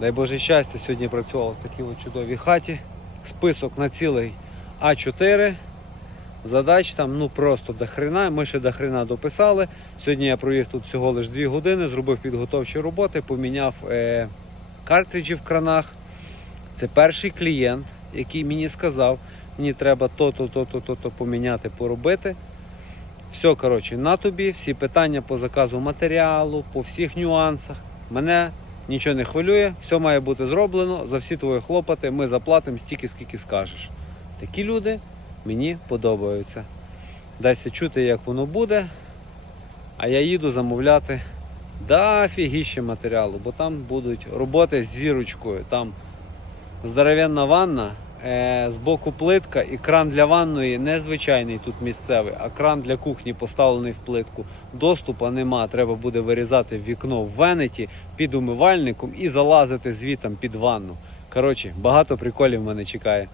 Дай Боже щастя, сьогодні працював в такій от чудовій хаті. Список на цілий А4. Задач там ну просто до хрена. Ми ще до хрена дописали. Сьогодні я провів тут всього лише 2 години, зробив підготовчі роботи, поміняв е, картриджі в кранах. Це перший клієнт, який мені сказав, мені треба то-то, то-то, то-то поміняти, поробити. Все, коротше, на тобі, всі питання по заказу матеріалу, по всіх нюансах. Мене нічого не хвилює, все має бути зроблено. За всі твої хлопоти ми заплатимо стільки, скільки скажеш. Такі люди мені подобаються. Дайся чути, як воно буде. А я їду замовляти дофігіще матеріалу, бо там будуть роботи з зірочкою. Там здоровенна ванна, е, боку плитка і кран для ванної незвичайний тут місцевий, а кран для кухні поставлений в плитку. Доступу нема, треба буде вирізати вікно в венеті під умивальником і залазити звітом під ванну. Коротше, багато приколів мене чекає.